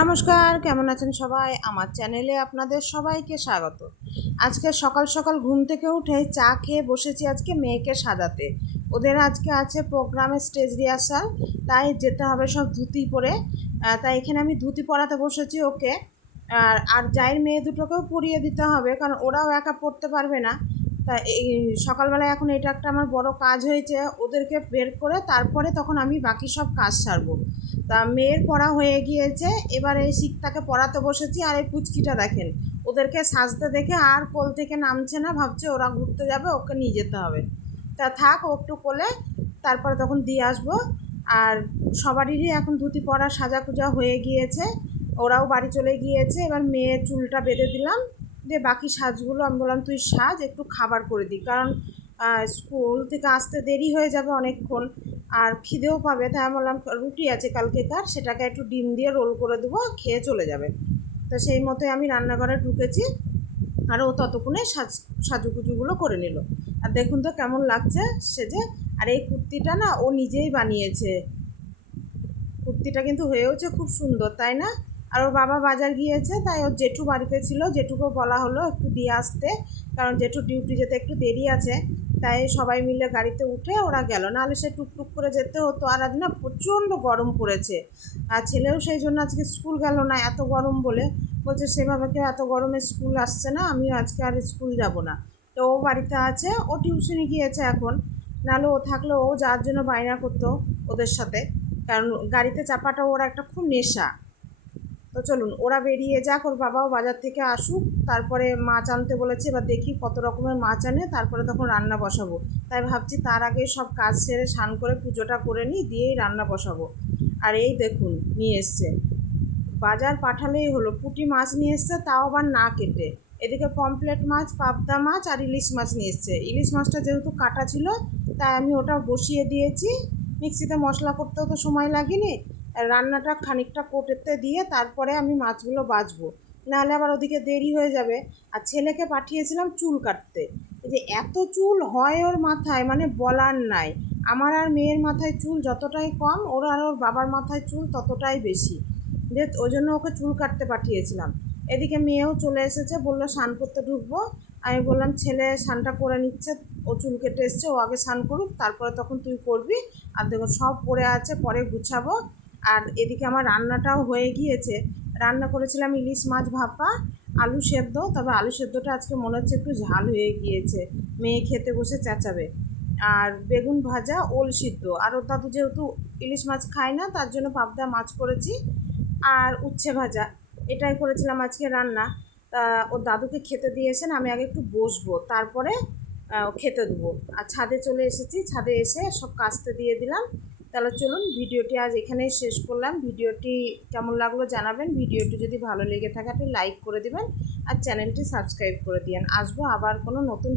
নমস্কার, কেমন আছেন সবাই? আমার চ্যানেলে আপনাদের সবাইকে স্বাগত। আজকে সকাল সকাল ঘুম থেকে উঠে চা খেয়ে বসেছি আজকে মেয়েকে সাজাতে। ওদের আজকে আছে প্রোগ্রামে স্টেজ রিহার্সাল, তাই যেতে হবে সব ধুতি পরে। তাই এখানে আমি ধুতি পরাতে বসেছি ওকে। আর আর যাই মেয়ে দুটোকেও পরিয়ে দিতে হবে, কারণ ওরাও একা পড়তে পারবে না। তা এই সকালবেলায় এখন এটা একটা আমার বড় কাজ হয়েছে, ওদেরকে বের করে তারপরে তখন আমি বাকি সব কাজ সারবো। তা মেয়ের পড়া হয়ে গিয়েছে। এবার এই শিখতাকে পড়াতে বসেছি আর এই পুচকিটা দেখেন, ওদেরকে সাজতে দেখে আর কোল থেকে নামছে না, ভাবছে ওরা ঘুরতে যাবে, ওকে নিয়ে যেতে হবে। তা থাক, ও একটু কোলে, তারপরে তখন দিয়ে আসব। আর সবারই এখন ধুতি পরা সাজা পূজা হয়ে গিয়েছে। ওরাও বাড়ি চলে গিয়েছে, এবার মেয়ের চুলটা বেঁধে দিলাম। দিয়ে বাকি সাজগুলো আমি বললাম, তুই সাজ, একটু খাবার করে দিই। কারণ স্কুল থেকে আসতে দেরি হয়ে যাবে অনেকক্ষণ। আর খিদেও পাবে, তাই আমি বললাম, রুটি আছে কালকেকার সেটাকে একটু ডিম দিয়ে রোল করে দেবো, খেয়ে চলে যাবে। তো সেই মতোই আমি রান্নাঘরে ঢুকেছি, আর ও ততক্ষণে সাজ, সাজুগুজুগুলো করে নিল। আর দেখুন তো কেমন লাগছে সেজে, আর এই কুর্তিটা না ও নিজেই বানিয়েছে। কুর্তিটা কিন্তু হয়েওছে খুব সুন্দর, তাই না? আর ওর বাবা বাজার গিয়েছে, তাই ওর জেঠু বাড়িতে ছিল, জেঠুকেও বলা হলো একটু দিয়ে আসতে, কারণ জেঠু ডিউটি যেতে একটু দেরি আছে। তাই সবাই মিলে গাড়িতে উঠে ওরা গেল। নাহলে সে টুকটুক করে যেতে হতো। আর আজ না প্রচণ্ড গরম পড়েছে। আর ছেলেও সেই জন্য আজকে স্কুল গেল না, এত গরম বলে। বলছে, সেভাবে কেউ এত গরমে স্কুল আসছে না, আমিও আজকে আর স্কুল যাব না। তো ও বাড়িতে আছে, ও টিউশনে গিয়েছে এখন। নাহলে ও থাকলে ও যার জন্য বায়না করতো ওদের সাথে। কারণ গাড়িতে চাপাটা ওর একটা খুব নেশা। তো চলুন, ওরা বেরিয়ে যাক, ওর বাবাও বাজার থেকে আসুক, তারপরে মাছ আনতে বলেছে, এবার দেখি কত রকমের মাছ আনে, তারপরে তখন রান্না বসাবো। তাই ভাবছি তার আগে সব কাজ সেরে স্নান করে পুজোটা করে নিই, দিয়েই রান্না বসাবো। আর এই দেখুন, নিয়ে এসছে। বাজার পাঠালেই হলো, পুঁটি মাছ নিয়ে এসছে, তাও আবার না কেটে। এদিকে পমপ্লেট মাছ, পাবদা মাছ আর ইলিশ মাছ নিয়ে এসছে। ইলিশ মাছটা যেহেতু কাটা ছিল, তাই আমি ওটা বসিয়ে দিয়েছি। মিক্সিতে মশলা করতেও তো সময় লাগেনি। রান্নাটা খানিকটা কোটেতে দিয়ে তারপরে আমি মাছগুলো বাছবো। নাহলে আবার ওদিকে দেরি হয়ে যাবে। আর ছেলেকে পাঠিয়েছিলাম চুল কাটতে। যে এত চুল হয় ওর মাথায় মানে বলার নাই। আমার আর মেয়ের মাথায় চুল যতটাই কম, ওর আর ওর বাবার মাথায় চুল ততটাই বেশি। যে ওই জন্য ওকে চুল কাটতে পাঠিয়েছিলাম। এদিকে মেয়েও চলে এসেছে, বলল, স্নান করতে ঢুকবো। আমি বললাম, ছেলে স্নানটা করে নিচ্ছে। ও চুল কেটে এসছে, ও আগে স্নান করুক, তারপরে তখন তুই করবি। আর দেখো, সব পড়ে আছে, পরে গুছাবো। আর এদিকে আমার রান্নাটাও হয়ে গিয়েছে। রান্না করেছিলাম ইলিশ মাছ ভাপা, আলু সেদ্ধ। তবে আলু সেদ্ধটা আজকে মনে হচ্ছে একটু ঝাল হয়ে গিয়েছে। মেয়ে খেতে বসে চেঁচাবে। আর বেগুন ভাজা, ওল সিদ্ধ। আর ওর দাদু যেহেতু ইলিশ মাছ খায় না, তার জন্য পাবদা মাছ করেছি। আর উচ্ছে ভাজা, এটাই করেছিলাম আজকে রান্না। তা, ওর দাদুকে খেতে দিয়েছেন আমি আগে একটু বসবো। তারপরে খেতে দেবো। আর ছাদে চলে এসেছি, ছাদে এসে সব কাস্তে দিয়ে দিলাম। তাহলে চলুন, ভিডিওটি আজ এখানেই শেষ করলাম। ভিডিওটি কেমন লাগল জানাবেন। ভিডিওটি যদি ভালো লেগে থাকে, আপনি লাইক করে দেবেন। আর চ্যানেলটি সাবস্ক্রাইব করে দিন আসব আবার কোনো নতুন